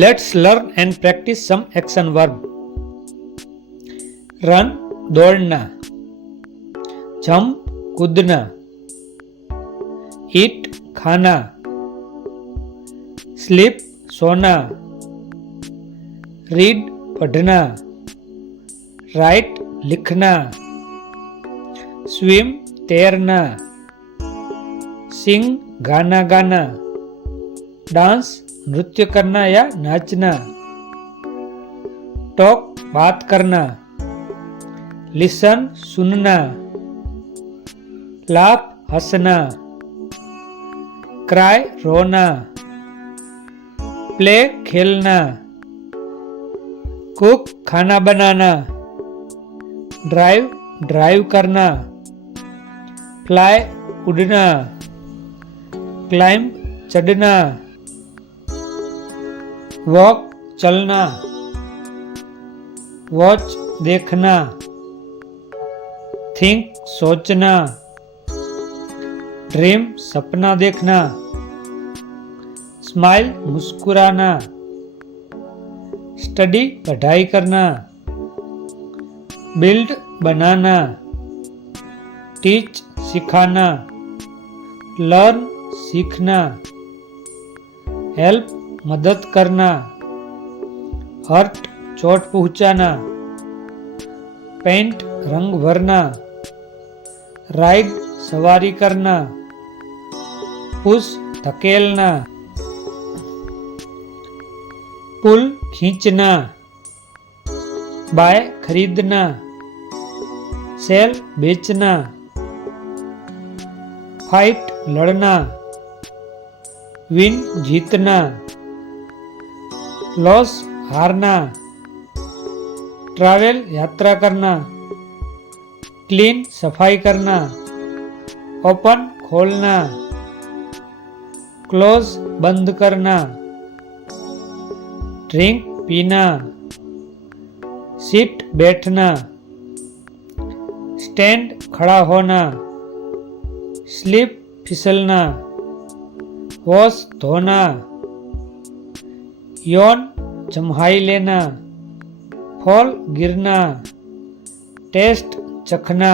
Let's learn and practice some action verb. Run दौड़ना, jump कूदना, eat खाना, sleep सोना, read पढ़ना, write लिखना, swim तैरना, sing गाना गाना, डांस नृत्य करना या नाचना, टॉक बात करना, लिसन सुनना, लाफ हंसना, क्राई रोना, प्ले खेलना, कुक खाना बनाना, ड्राइव करना, फ्लाई उड़ना, क्लाइंब चढ़ना, वॉक चलना, वॉच देखना, थिंक सोचना, ड्रीम सपना देखना, स्माइल मुस्कुराना, स्टडी पढ़ाई करना, बिल्ड बनाना, टीच सिखाना, लर्न सीखना, हेल्प मदद करना, हर्ट चोट पहुंचाना, पेंट रंग भरना, राइड सवारी करना, पुश धकेलना, पुल खींचना, बाय खरीदना, सेल बेचना, फाइट लड़ना, विन जीतना, लॉस हारना, ट्रैवल यात्रा करना, क्लीन सफाई करना, ओपन खोलना, क्लोज बंद करना, ड्रिंक पीना, सीट बैठना, स्टैंड खड़ा होना, स्लिप फिसलना, वॉश धोना, यौन जम्हाई लेना, फॉल गिरना, टेस्ट चखना।